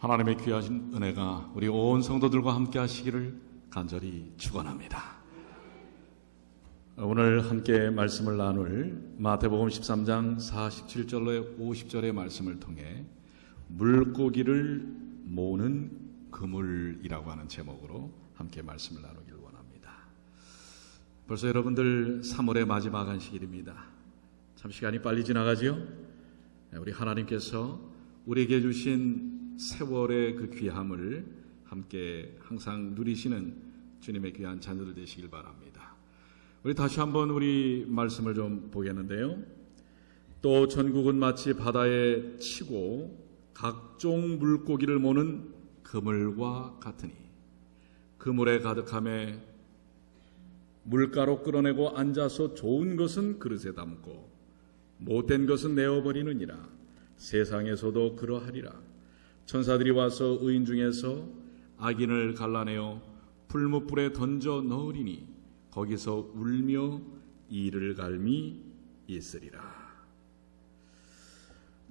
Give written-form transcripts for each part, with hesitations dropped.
하나님의 귀하신 은혜가 우리 온 성도들과 함께 하시기를 간절히 축원합니다. 오늘 함께 말씀을 나눌 마태복음 13장 47절로 50절의 말씀을 통해 물고기를 모으는 그물이라고 하는 제목으로 함께 말씀을 나누기를 원합니다. 벌써 여러분들 3월의 마지막 안식일입니다. 참 시간이 빨리 지나가지요? 우리 하나님께서 우리에게 주신 세월의 그 귀함을 함께 항상 누리시는 주님의 귀한 자녀들 되시길 바랍니다. 우리 다시 한번 우리 말씀을 좀 보겠는데요. 또 천국은 마치 바다에 치고 각종 물고기를 모는 그물과 같으니 그물에 가득함에 물가로 끌어내고 앉아서 좋은 것은 그릇에 담고 못된 것은 내어버리느니라. 세상에서도 그러하리라. 천사들이 와서 의인 중에서 악인을 갈라내어 풀무불에 던져 넣으리니 거기서 울며 이를 갈미 있으리라.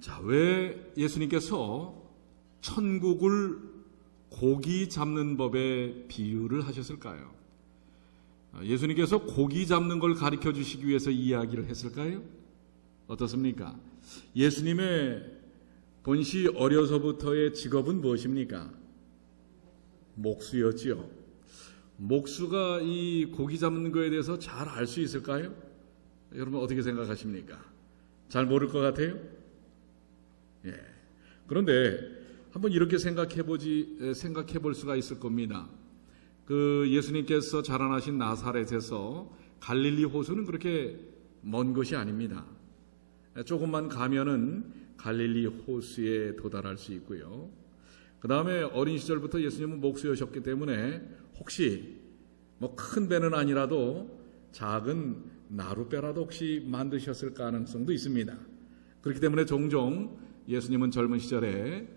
자, 왜 예수님께서 천국을 고기 잡는 법에 비유를 하셨을까요? 예수님께서 고기 잡는 걸 가르쳐 주시기 위해서 이야기를 했을까요? 어떻습니까? 예수님의 본시 어려서부터의 직업은 무엇입니까? 목수였지요. 목수가 이 고기 잡는 거에 대해서 잘 알 수 있을까요? 여러분 어떻게 생각하십니까? 잘 모를 것 같아요? 예. 그런데 한번 이렇게 생각해 볼 수가 있을 겁니다. 그 예수님께서 자라나신 나사렛에서 갈릴리 호수는 그렇게 먼 것이 아닙니다. 조금만 가면은 갈릴리 호수에 도달할 수 있고요. 그 다음에 어린 시절부터 예수님은 목수였기 때문에 혹시 큰 배는 아니라도 작은 나룻배라도 혹시 만드셨을 가능성도 있습니다. 그렇기 때문에 종종 예수님은 젊은 시절에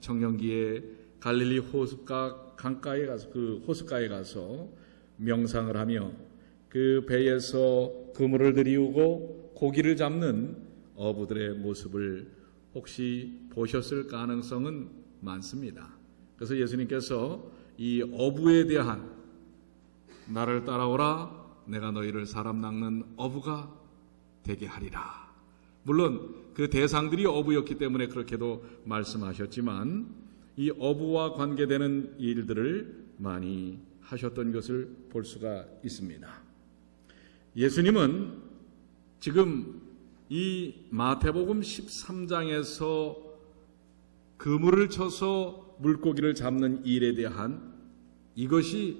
청년기에 갈릴리 호숫가 강가에 가서 그 호숫가에 가서 명상을 하며 그 배에서 그물을 들이우고 고기를 잡는 어부들의 모습을 혹시 보셨을 가능성은 많습니다. 그래서 예수님께서 이 어부에 대한 나를 따라오라 내가 너희를 사람 낚는 어부가 되게 하리라. 물론 그 대상들이 어부였기 때문에 그렇게도 말씀하셨지만 이 어부와 관계되는 일들을 많이 하셨던 것을 볼 수가 있습니다. 예수님은 지금 이 마태복음 13장에서 그물을 쳐서 물고기를 잡는 일에 대한 이것이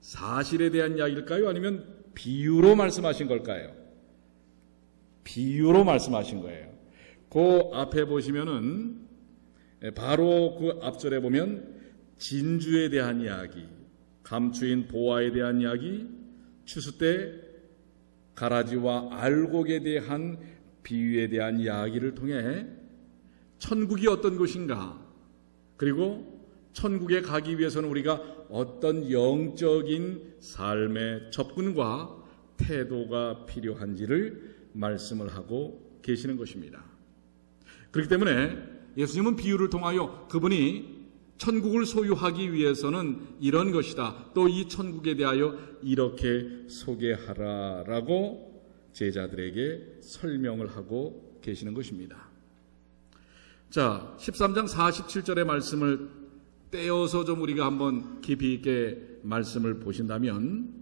사실에 대한 이야기일까요? 아니면 비유로 말씀하신 걸까요? 비유로 말씀하신 거예요. 그 앞에 보시면은 바로 그 앞절에 보면 진주에 대한 이야기, 감추인 보화에 대한 이야기, 추수 때 가라지와 알곡에 대한 비유에 대한 이야기를 통해 천국이 어떤 곳인가, 그리고 천국에 가기 위해서는 우리가 어떤 영적인 삶의 접근과 태도가 필요한지를 말씀을 하고 계시는 것입니다. 그렇기 때문에 예수님은 비유를 통하여 그분이 천국을 소유하기 위해서는 이런 것이다, 또 이 천국에 대하여 이렇게 소개하라라고 제자들에게 설명을 하고 계시는 것입니다. 자, 13장 47절의 말씀을 떼어서 좀 우리가 한번 깊이 있게 말씀을 보신다면,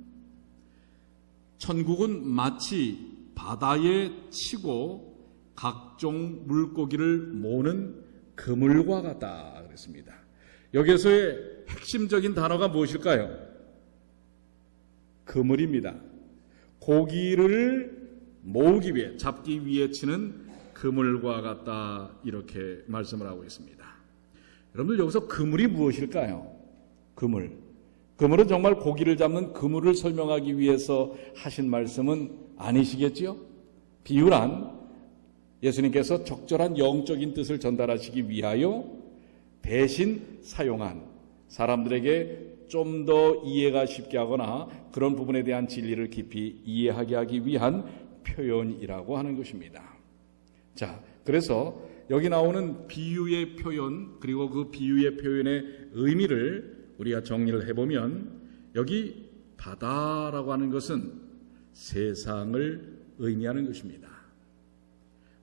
천국은 마치 바다에 치고 각종 물고기를 모으는 그물과 같다 그랬습니다. 여기에서의 핵심적인 단어가 무엇일까요? 그물입니다. 고기를 모으기 위해, 잡기 위해 치는 그물과 같다, 이렇게 말씀을 하고 있습니다. 여러분들 여기서 그물이 무엇일까요? 그물은 정말 고기를 잡는 그물을 설명하기 위해서 하신 말씀은 아니시겠지요? 비유란 예수님께서 적절한 영적인 뜻을 전달하시기 위하여 대신 사용한, 사람들에게 좀 더 이해가 쉽게 하거나 그런 부분에 대한 진리를 깊이 이해하게 하기 위한 표현이라고 하는 것입니다. 자, 그래서 여기 나오는 비유의 표현 그리고 그 비유의 표현의 의미를 우리가 정리를 해보면 여기 바다라고 하는 것은 세상을 의미하는 것입니다.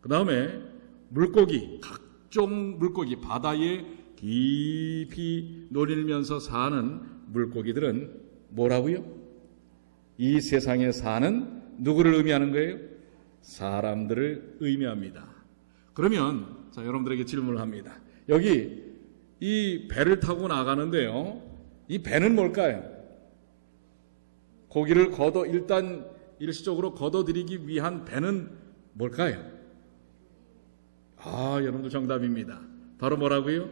그 다음에 물고기, 각종 물고기, 바다에 깊이 노리면서 사는 물고기들은 뭐라고요? 이 세상에 사는 누구를 의미하는 거예요? 사람들을 의미합니다. 그러면 자, 여러분들에게 질문을 합니다. 여기 이 배를 타고 나가는데요, 이 배는 뭘까요? 고기를 일단 일시적으로 걷어들이기 위한 배는 뭘까요? 여러분들 정답입니다. 바로 뭐라고요?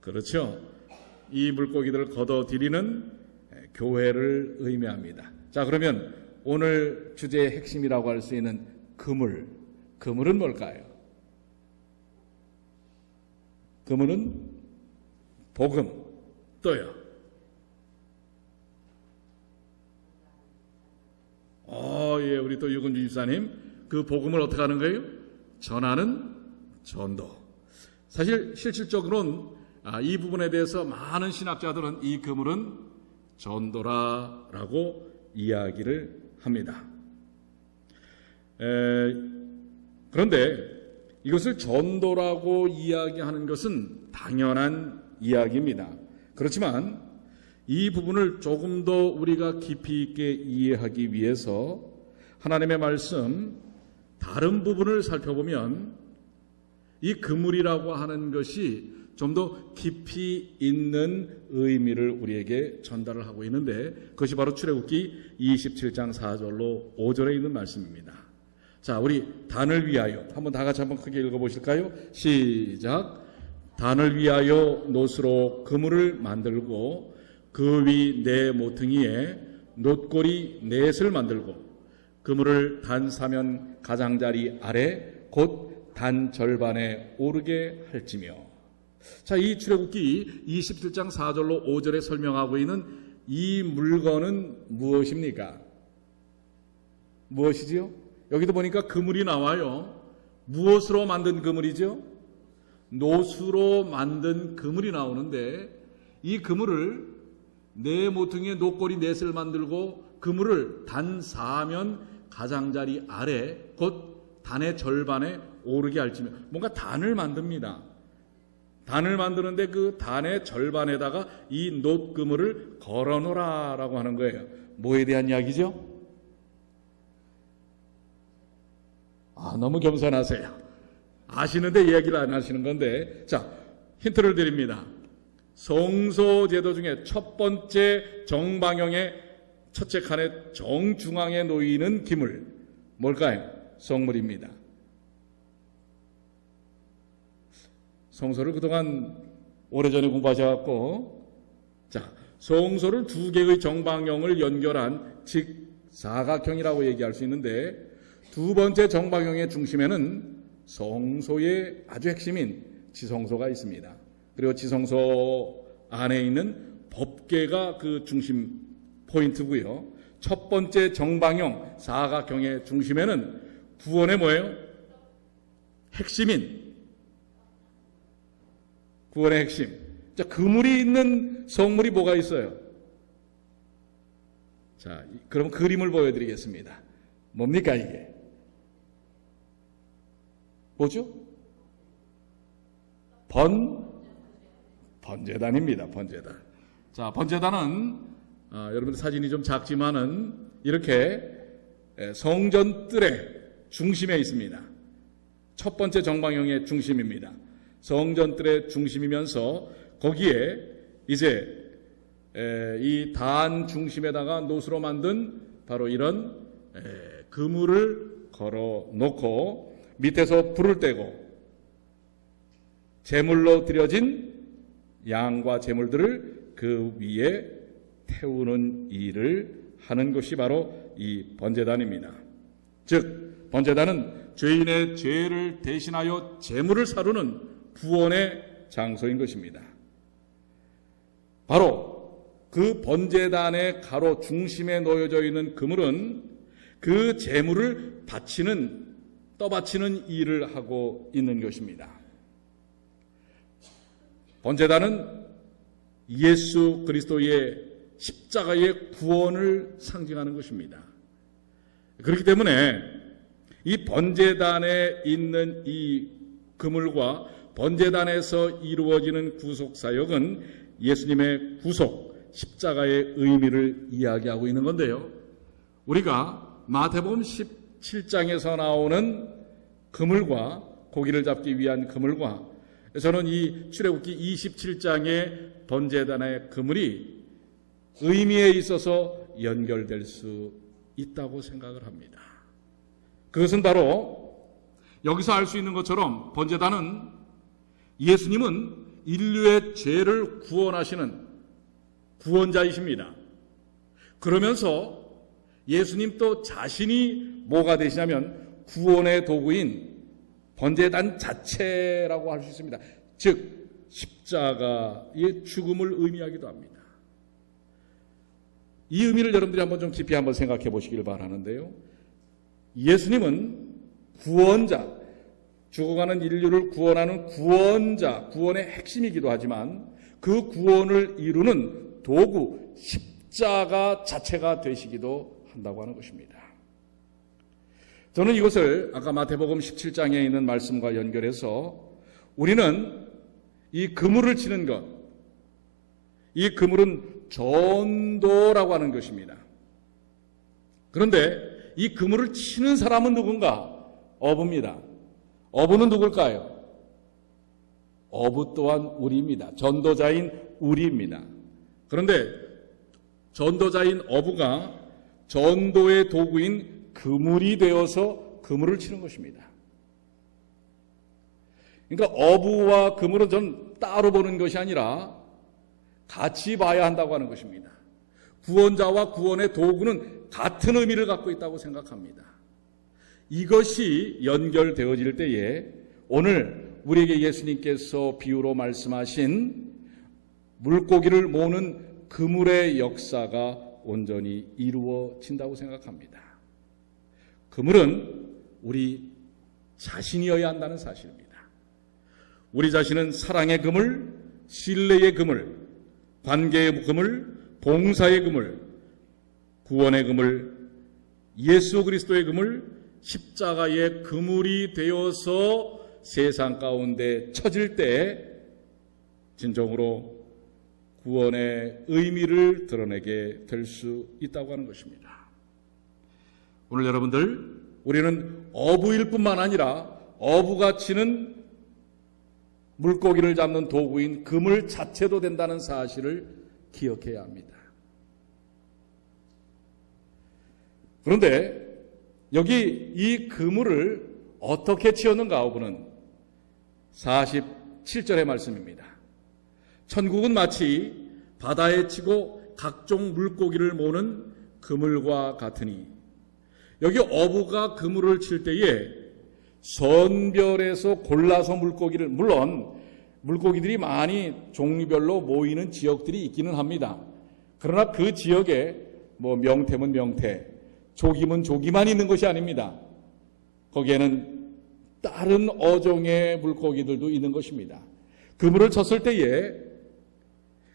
그렇죠. 이 물고기들을 걷어들이는 교회를 의미합니다. 자, 그러면 오늘 주제의 핵심이라고 할 수 있는 그물. 그물은 뭘까요? 그물은 복음. 또요. 예, 우리 또 유근주 집사님, 그 복음을 어떻게 하는 거예요? 전하는 전도. 사실 실질적으로는 이 부분에 대해서 많은 신학자들은 이 그물은 전도라라고 이야기를 합니다. 그런데 이것을 전도라고 이야기하는 것은 당연한 이야기입니다. 그렇지만 이 부분을 조금 더 우리가 깊이 있게 이해하기 위해서 하나님의 말씀 다른 부분을 살펴보면 이 그물이라고 하는 것이 좀 더 깊이 있는 의미를 우리에게 전달을 하고 있는데 그것이 바로 출애굽기 27장 4절로 5절에 있는 말씀입니다. 자, 우리 단을 위하여 한번 다 같이 한번 크게 읽어보실까요? 시작. 단을 위하여 놋으로 그물을 만들고 그 위 네 모퉁이에 놋고리 넷을 만들고 그물을 단 사면 가장자리 아래 곧 단 절반에 오르게 할지며. 자, 이 출애굽기 27장 4절로 5절에 설명하고 있는 이 물건은 무엇입니까? 무엇이지요? 여기도 보니까 그물이 나와요. 무엇으로 만든 그물이죠? 놋으로 만든 그물이 나오는데 이 그물을 네 모퉁이에 놋고리 넷을 만들고 그물을 단 4면 가장자리 아래 곧 단의 절반에 오르게 할지며. 뭔가 단을 만듭니다. 단을 만드는데 그 단의 절반에다가 이 놋 그물을 걸어놓으라라고 하는 거예요. 뭐에 대한 이야기죠? 너무 겸손하세요. 아시는데 이야기를 안 하시는 건데, 자, 힌트를 드립니다. 성소제도 중에 첫 번째 정방형의 첫째 칸의 정중앙에 놓이는 기물, 뭘까요? 성물입니다. 성소를 그동안 오래전에 공부하셔갖고, 자, 성소를 두 개의 정방형을 연결한 직사각형이라고 얘기할 수 있는데, 두 번째 정방형의 중심에는 성소의 아주 핵심인 지성소가 있습니다. 그리고 지성소 안에 있는 법궤가 그 중심 포인트고요. 첫 번째 정방형 사각형의 중심에는 구원의 뭐예요? 핵심인 구원의 핵심. 자, 그물이 있는 성물이 뭐가 있어요? 자, 그럼 그림을 보여드리겠습니다. 뭡니까 이게? 뭐죠? 번제단입니다. 번제단. 자, 번제단은 여러분들 사진이 좀 작지만은 이렇게 성전 뜰의 중심에 있습니다. 첫 번째 정방형의 중심입니다. 성전 뜰의 중심이면서 거기에 이제 이 단 중심에다가 놋으로 만든 바로 이런 그물을 걸어 놓고 밑에서 불을 떼고 제물로 드려진 양과 제물들을 그 위에 태우는 일을 하는 것이 바로 이 번제단입니다. 즉 번제단은 죄인의 죄를 대신하여 제물을 사르는 구원의 장소인 것입니다. 바로 그 번제단의 가로 중심에 놓여져 있는 그물은 그 제물을 바치는 떠받치는 일을 하고 있는 것입니다. 번제단은 예수 그리스도의 십자가의 구원을 상징하는 것입니다. 그렇기 때문에 이 번제단에 있는 이 그물과 번제단에서 이루어지는 구속사역은 예수님의 구속, 십자가의 의미를 이야기하고 있는 건데요. 우리가 마태복음 17장에서 나오는 그물과 고기를 잡기 위한 그물과 저는 이 출애굽기 27장의 번제단의 그물이 의미에 있어서 연결될 수 있다고 생각을 합니다. 그것은 바로 여기서 알 수 있는 것처럼 번제단은 예수님은 인류의 죄를 구원하시는 구원자이십니다. 그러면서 예수님 또 자신이 뭐가 되시냐면 구원의 도구인 번제단 자체라고 할 수 있습니다. 즉 십자가의 죽음을 의미하기도 합니다. 이 의미를 여러분들이 한번 좀 깊이 한번 생각해 보시길 바라는데요. 예수님은 구원자, 죽어가는 인류를 구원하는 구원자, 구원의 핵심이기도 하지만 그 구원을 이루는 도구, 십자가 자체가 되시기도 한다고 하는 것입니다. 저는 이것을 아까 마태복음 17장에 있는 말씀과 연결해서 우리는 이 그물을 치는 것, 이 그물은 전도라고 하는 것입니다. 그런데 이 그물을 치는 사람은 누군가? 어부입니다. 어부는 누굴까요? 어부 또한 우리입니다. 전도자인 우리입니다. 그런데 전도자인 어부가 전도의 도구인 그물이 되어서 그물을 치는 것입니다. 그러니까 어부와 그물은 전 따로 보는 것이 아니라 같이 봐야 한다고 하는 것입니다. 구원자와 구원의 도구는 같은 의미를 갖고 있다고 생각합니다. 이것이 연결되어질 때에 오늘 우리에게 예수님께서 비유로 말씀하신 물고기를 모으는 그물의 역사가 온전히 이루어진다고 생각합니다. 그물은 우리 자신이어야 한다는 사실입니다. 우리 자신은 사랑의 그물, 신뢰의 그물, 관계의 그물, 봉사의 그물, 구원의 그물, 예수 그리스도의 그물, 십자가의 그물이 되어서 세상 가운데 처질 때 진정으로 구원의 의미를 드러내게 될 수 있다고 하는 것입니다. 오늘 여러분들, 우리는 어부일 뿐만 아니라 어부가 치는 물고기를 잡는 도구인 그물 자체도 된다는 사실을 기억해야 합니다. 그런데 여기 이 그물을 어떻게 치었는가? 어부는 47절의 말씀입니다. 천국은 마치 바다에 치고 각종 물고기를 모으는 그물과 같으니, 여기 어부가 그물을 칠 때에 선별해서 골라서 물고기를, 물론 물고기들이 많이 종류별로 모이는 지역들이 있기는 합니다. 그러나 그 지역에 뭐 명태면 명태, 조기면 조기만 있는 것이 아닙니다. 거기에는 다른 어종의 물고기들도 있는 것입니다. 그물을 쳤을 때에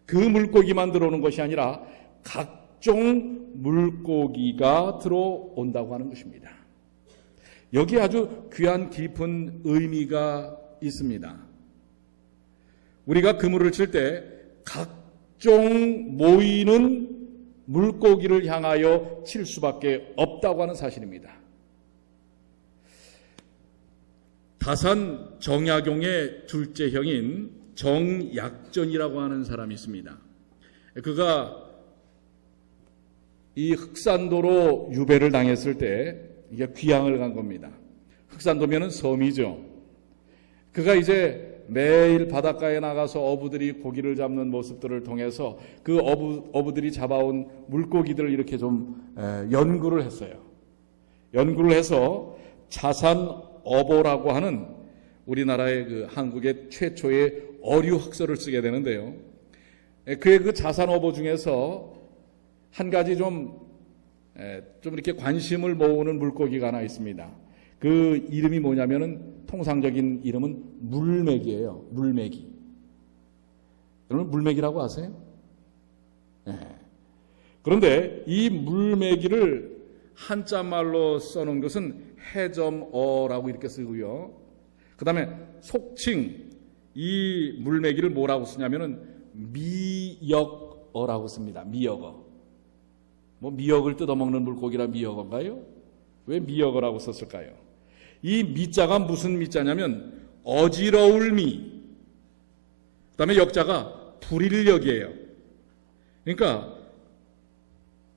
그 물고기만 들어오는 것이 아니라 각종 물고기가 들어온다고 하는 것입니다. 여기 아주 귀한 깊은 의미가 있습니다. 우리가 그물을 칠 때 각종 모이는 물고기를 향하여 칠 수밖에 없다고 하는 사실입니다. 다산 정약용의 둘째 형인 정약전이라고 하는 사람이 있습니다. 그가 이 흑산도로 유배를 당했을 때 이게 귀향을 간 겁니다. 흑산도면은 섬이죠. 그가 이제 매일 바닷가에 나가서 어부들이 고기를 잡는 모습들을 통해서 그 어부들이 잡아온 물고기들을 이렇게 좀 연구를 했어요. 연구를 해서 자산어보라고 하는 우리나라의 그 한국의 최초의 어류 학서를 쓰게 되는데요. 그의 그 자산어보 중에서 한 가지 좀 이렇게 관심을 모으는 물고기가 하나 있습니다. 그 이름이 뭐냐면은 통상적인 이름은 물맥이에요. 물맥이. 여러분 물맥이라고 아세요? 네. 그런데 이 물맥이를 한자말로 써놓은 것은 해점어라고 이렇게 쓰고요. 그 다음에 속칭 이 물맥이를 뭐라고 쓰냐면은 미역어라고 씁니다. 미역어. 뭐 미역을 뜯어먹는 물고기라 미역어인가요? 왜 미역어라고 썼을까요? 이 미자가 무슨 미자냐면 어지러울 미, 그 다음에 역자가 불일역이에요. 그러니까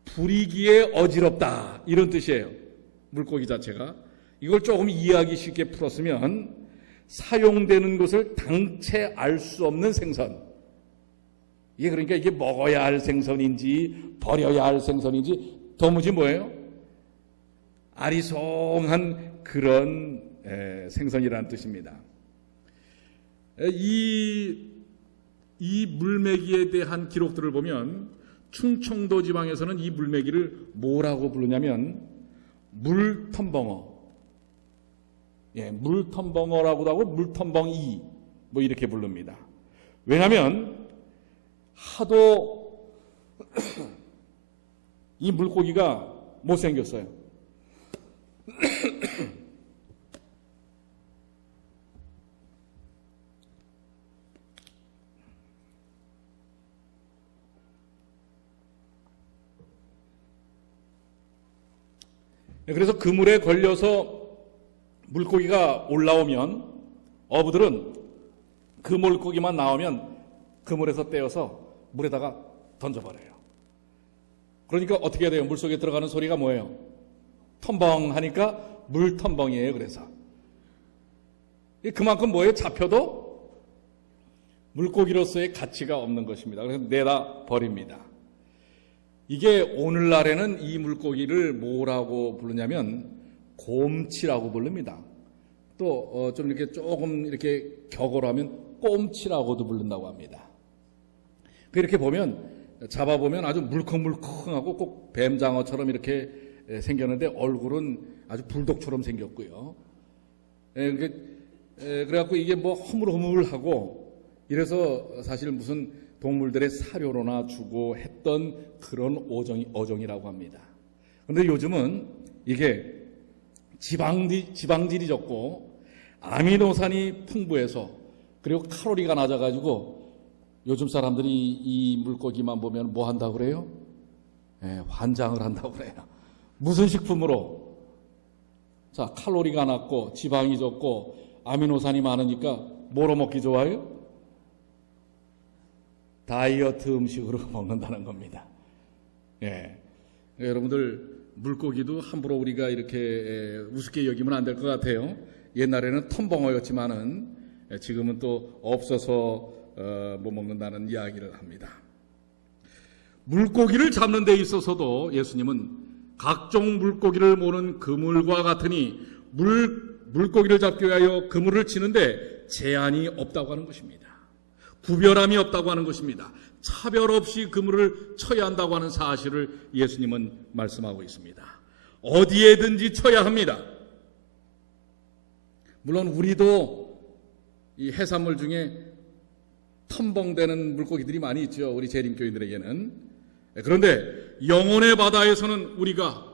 불이기에 어지럽다 이런 뜻이에요. 물고기 자체가. 이걸 조금 이해하기 쉽게 풀었으면 사용되는 것을 당체 알 수 없는 생선. 이게 그러니까 이게 먹어야 할 생선인지 버려야 할 생선인지 도무지 뭐예요? 아리송한 그런 생선이라는 뜻입니다. 이 물메기에 대한 기록들을 보면 충청도 지방에서는 이 물메기를 뭐라고 부르냐면 물텀벙어. 물텀벙어라고도 하고 물텀벙이 뭐 이렇게 부릅니다. 왜냐하면 하도 이 물고기가 못생겼어요. 그래서 그물에 걸려서 물고기가 올라오면 어부들은 그 물고기만 나오면 그물에서 떼어서 물에다가 던져버려요. 그러니까 어떻게 해야 돼요? 물속에 들어가는 소리가 뭐예요? 텀벙 하니까 물텀벙이에요. 그래서 그만큼 뭐예요? 잡혀도 물고기로서의 가치가 없는 것입니다. 그래서 내다 버립니다. 이게 오늘날에는 이 물고기를 뭐라고 부르냐면 곰치라고 부릅니다. 또 좀 이렇게 조금 이렇게 격어로 하면 꼼치라고도 부른다고 합니다. 이렇게 보면 잡아보면 아주 물컹물컹하고 꼭 뱀장어처럼 이렇게 생겼는데 얼굴은 아주 불독처럼 생겼고요. 그래갖고 이게 뭐 허물허물하고 이래서 사실 무슨 동물들의 사료로나 주고 했던 그런 어종이라고 합니다. 그런데 요즘은 이게 지방질이 적고 아미노산이 풍부해서 그리고 칼로리가 낮아가지고 요즘 사람들이 이 물고기만 보면 뭐 한다고 그래요? 환장을 한다고 그래요. 무슨 식품으로? 자, 칼로리가 낮고 지방이 적고 아미노산이 많으니까 뭐로 먹기 좋아요? 다이어트 음식으로 먹는다는 겁니다. 여러분들 물고기도 함부로 우리가 이렇게 우습게 여기면 안 될 것 같아요. 옛날에는 텀벙어였지만은 지금은 또 없어서 못 먹는다는 이야기를 합니다. 물고기를 잡는 데 있어서도 예수님은 각종 물고기를 모는 그물과 같으니 물고기를 잡기 위하여 그물을 치는데 제한이 없다고 하는 것입니다. 구별함이 없다고 하는 것입니다. 차별 없이 그물을 쳐야 한다고 하는 사실을 예수님은 말씀하고 있습니다. 어디에든지 쳐야 합니다. 물론 우리도 이 해산물 중에 텀벙되는 물고기들이 많이 있죠. 우리 재림교인들에게는. 그런데 영혼의 바다에서는 우리가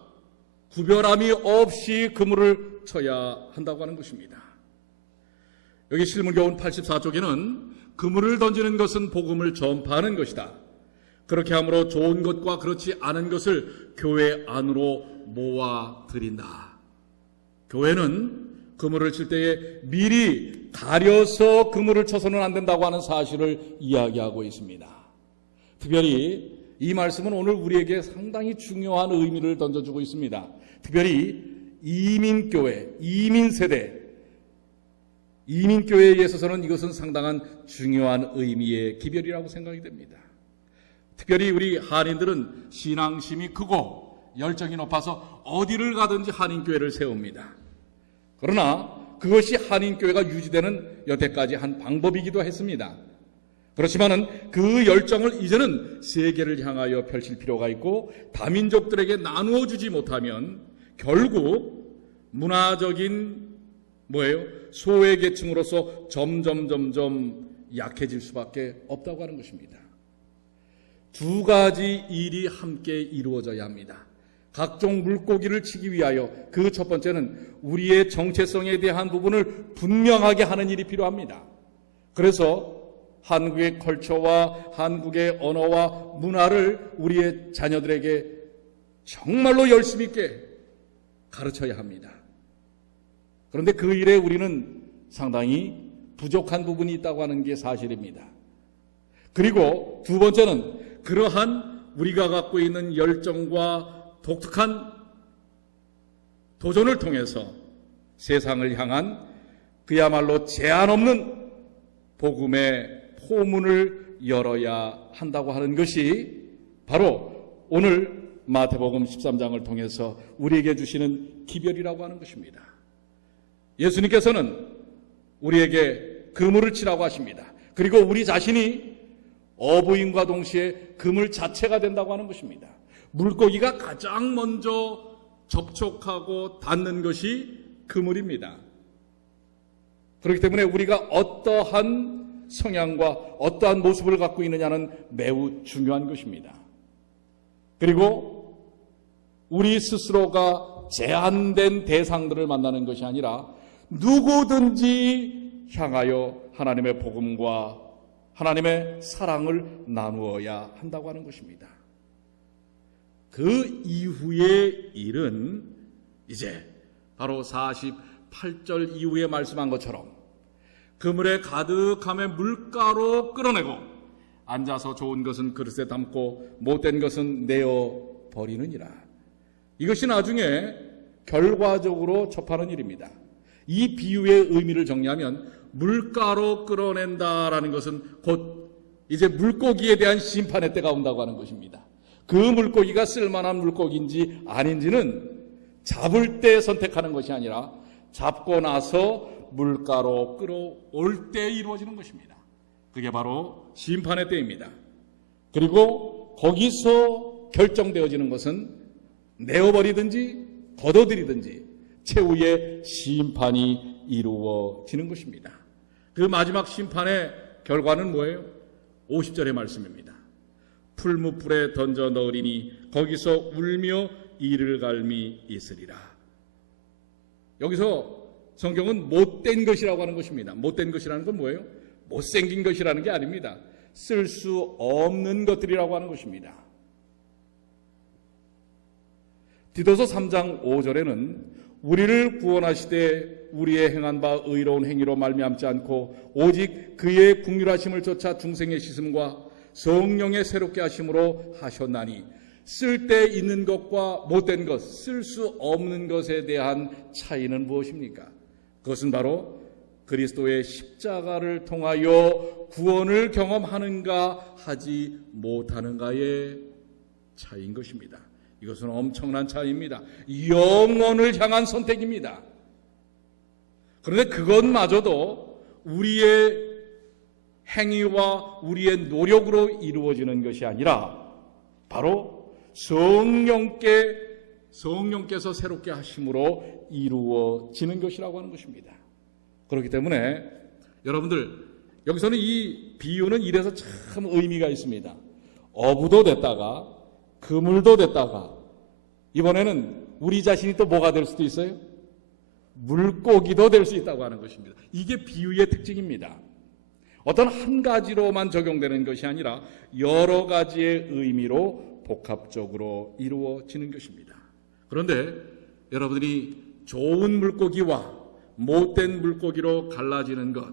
구별함이 없이 그물을 쳐야 한다고 하는 것입니다. 여기 실문교훈 84쪽에는 그물을 던지는 것은 복음을 전파하는 것이다. 그렇게 함으로 좋은 것과 그렇지 않은 것을 교회 안으로 모아들인다. 교회는 그물을 칠 때에 미리 가려서 그물을 쳐서는 안 된다고 하는 사실을 이야기하고 있습니다. 특별히 이 말씀은 오늘 우리에게 상당히 중요한 의미를 던져주고 있습니다. 특별히 이민교회, 이민세대, 이민교회에 있어서는 이것은 상당한 중요한 의미의 기별이라고 생각이 됩니다. 특별히 우리 한인들은 신앙심이 크고 열정이 높아서 어디를 가든지 한인교회를 세웁니다. 그러나 그것이 한인교회가 유지되는 여태까지 한 방법이기도 했습니다. 그렇지만은 그 열정을 이제는 세계를 향하여 펼칠 필요가 있고 다민족들에게 나누어 주지 못하면 결국 문화적인 소외 계층으로서 점점 약해질 수밖에 없다고 하는 것입니다. 두 가지 일이 함께 이루어져야 합니다. 각종 물고기를 치기 위하여 그 첫 번째는 우리의 정체성에 대한 부분을 분명하게 하는 일이 필요합니다. 그래서 한국의 컬처와 한국의 언어와 문화를 우리의 자녀들에게 정말로 열심히 있게 가르쳐야 합니다. 그런데 그 일에 우리는 상당히 부족한 부분이 있다고 하는 게 사실입니다. 그리고 두 번째는 그러한 우리가 갖고 있는 열정과 독특한 도전을 통해서 세상을 향한 그야말로 제한 없는 복음의 포문을 열어야 한다고 하는 것이 바로 오늘 마태복음 13장을 통해서 우리에게 주시는 기별이라고 하는 것입니다. 예수님께서는 우리에게 그물을 치라고 하십니다. 그리고 우리 자신이 어부인과 동시에 그물 자체가 된다고 하는 것입니다. 물고기가 가장 먼저 접촉하고 닿는 것이 그물입니다. 그렇기 때문에 우리가 어떠한 성향과 어떠한 모습을 갖고 있느냐는 매우 중요한 것입니다. 그리고 우리 스스로가 제한된 대상들을 만나는 것이 아니라 누구든지 향하여 하나님의 복음과 하나님의 사랑을 나누어야 한다고 하는 것입니다. 그 이후의 일은 이제 바로 48절 이후에 말씀한 것처럼 그물에 가득함에 물가로 끌어내고 앉아서 좋은 것은 그릇에 담고 못된 것은 내어 버리느니라. 이것이 나중에 결과적으로 접하는 일입니다. 이 비유의 의미를 정리하면 물가로 끌어낸다라는 것은 곧 이제 물고기에 대한 심판의 때가 온다고 하는 것입니다. 그 물고기가 쓸만한 물고기인지 아닌지는 잡을 때 선택하는 것이 아니라 잡고 나서 물가로 끌어올 때 이루어지는 것입니다. 그게 바로 심판의 때입니다. 그리고 거기서 결정되어지는 것은 내어버리든지 걷어들이든지 최후의 심판이 이루어지는 것입니다. 그 마지막 심판의 결과는 뭐예요? 50절의 말씀입니다. 풀무불에 던져 넣으리니 거기서 울며 이를 갈미 있으리라. 여기서 성경은 못된 것이라고 하는 것입니다. 못된 것이라는 건 뭐예요? 못생긴 것이라는 게 아닙니다. 쓸 수 없는 것들이라고 하는 것입니다. 디도서 3장 5절에는 우리를 구원하시되 우리의 행한 바 의로운 행위로 말미암지 않고 오직 그의 긍휼하심을 쫓아 중생의 씻음과 성령의 새롭게 하심으로 하셨나니 쓸 데 있는 것과 못된 것, 쓸 수 없는 것에 대한 차이는 무엇입니까? 그것은 바로 그리스도의 십자가를 통하여 구원을 경험하는가 하지 못하는가의 차이인 것입니다. 이것은 엄청난 차이입니다. 영혼을 향한 선택입니다. 그런데 그것마저도 우리의 행위와 우리의 노력으로 이루어지는 것이 아니라 바로 성령께서 새롭게 하심으로 이루어지는 것이라고 하는 것입니다. 그렇기 때문에 여러분들 여기서는 이 비유는 이래서 참 의미가 있습니다. 어부도 됐다가 그물도 됐다가 이번에는 우리 자신이 또 뭐가 될 수도 있어요? 물고기도 될 수 있다고 하는 것입니다. 이게 비유의 특징입니다. 어떤 한 가지로만 적용되는 것이 아니라 여러 가지의 의미로 복합적으로 이루어지는 것입니다. 그런데 여러분들이 좋은 물고기와 못된 물고기로 갈라지는 것,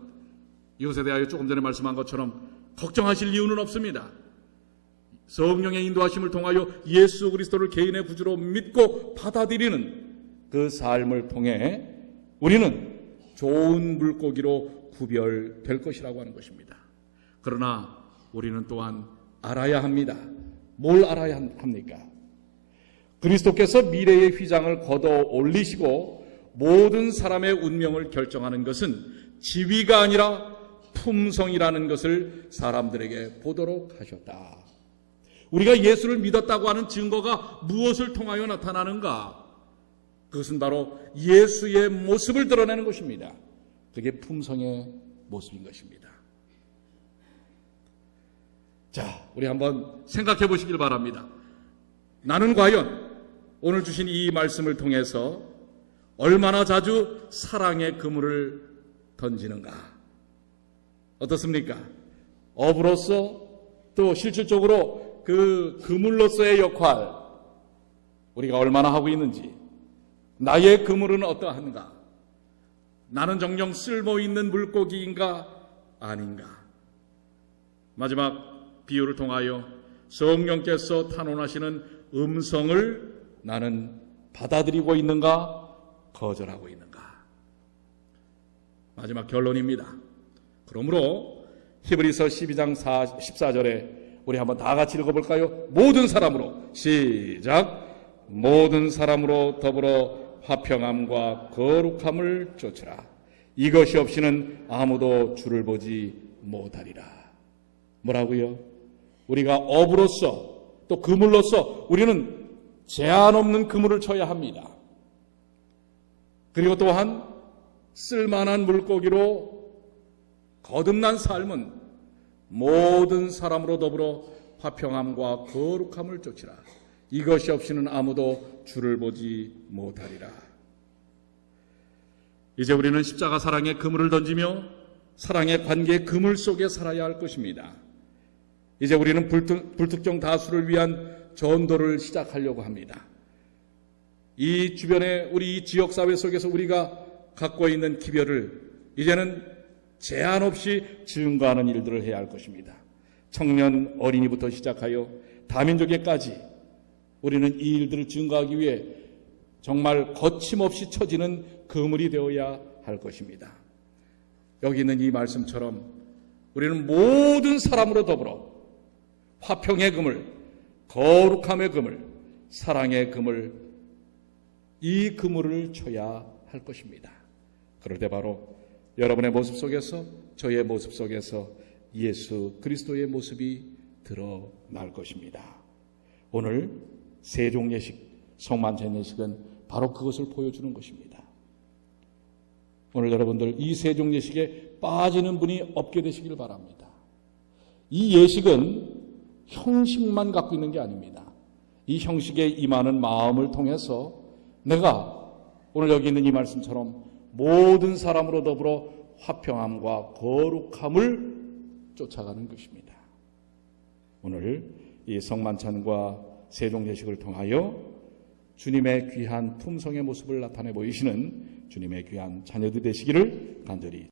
이것에 대하여 조금 전에 말씀한 것처럼 걱정하실 이유는 없습니다. 성령의 인도하심을 통하여 예수 그리스도를 개인의 구주로 믿고 받아들이는 그 삶을 통해 우리는 좋은 물고기로 구별될 것이라고 하는 것입니다. 그러나 우리는 또한 알아야 합니다. 뭘 알아야 합니까? 그리스도께서 미래의 휘장을 걷어 올리시고 모든 사람의 운명을 결정하는 것은 지위가 아니라 품성이라는 것을 사람들에게 보도록 하셨다. 우리가 예수를 믿었다고 하는 증거가 무엇을 통하여 나타나는가? 그것은 바로 예수의 모습을 드러내는 것입니다. 그게 품성의 모습인 것입니다. 자, 우리 한번 생각해 보시길 바랍니다. 나는 과연 오늘 주신 이 말씀을 통해서 얼마나 자주 사랑의 그물을 던지는가? 어떻습니까? 어부로서 또 실질적으로 그 그물로서의 역할 우리가 얼마나 하고 있는지, 나의 그물은 어떠한가? 나는 정녕 쓸모있는 물고기인가 아닌가? 마지막 비유를 통하여 성령께서 탄원하시는 음성을 나는 받아들이고 있는가 거절하고 있는가? 마지막 결론입니다. 그러므로 히브리서 12장 14절에 우리 한번 다 같이 읽어볼까요? 모든 사람으로, 시작. 모든 사람으로 더불어 화평함과 거룩함을 쫓으라. 이것이 없이는 아무도 주를 보지 못하리라. 뭐라고요? 우리가 어부로서 또 그물로서 우리는 제한 없는 그물을 쳐야 합니다. 그리고 또한 쓸만한 물고기로 거듭난 삶은 모든 사람으로 더불어 화평함과 거룩함을 쫓으라. 이것이 없이는 아무도 주를 보지 못하리라. 이제 우리는 십자가 사랑의 그물을 던지며 사랑의 관계의 그물 속에 살아야 할 것입니다. 이제 우리는 불특정 다수를 위한 전도를 시작하려고 합니다. 이 주변에 우리 이 지역사회 속에서 우리가 갖고 있는 기별을 이제는 제한 없이 증거하는 일들을 해야 할 것입니다. 청년, 어린이부터 시작하여 다민족에까지 우리는 이 일들을 증거하기 위해 정말 거침없이 쳐지는 그물이 되어야 할 것입니다. 여기 있는 이 말씀처럼 우리는 모든 사람으로 더불어 화평의 그물, 거룩함의 그물, 사랑의 그물, 이 그물을 쳐야 할 것입니다. 그럴 때 바로 여러분의 모습 속에서, 저의 모습 속에서 예수 그리스도의 모습이 드러날 것입니다. 오늘 세종예식, 성만찬예식은 바로 그것을 보여주는 것입니다. 오늘 여러분들 이 세종예식에 빠지는 분이 없게 되시길 바랍니다. 이 예식은 형식만 갖고 있는 게 아닙니다. 이 형식에 임하는 마음을 통해서 내가 오늘 여기 있는 이 말씀처럼 모든 사람으로 더불어 화평함과 거룩함을 쫓아가는 것입니다. 오늘 이 성만찬과 세종예식을 통하여 주님의 귀한 품성의 모습을 나타내 보이시는 주님의 귀한 자녀들 되시기를 간절히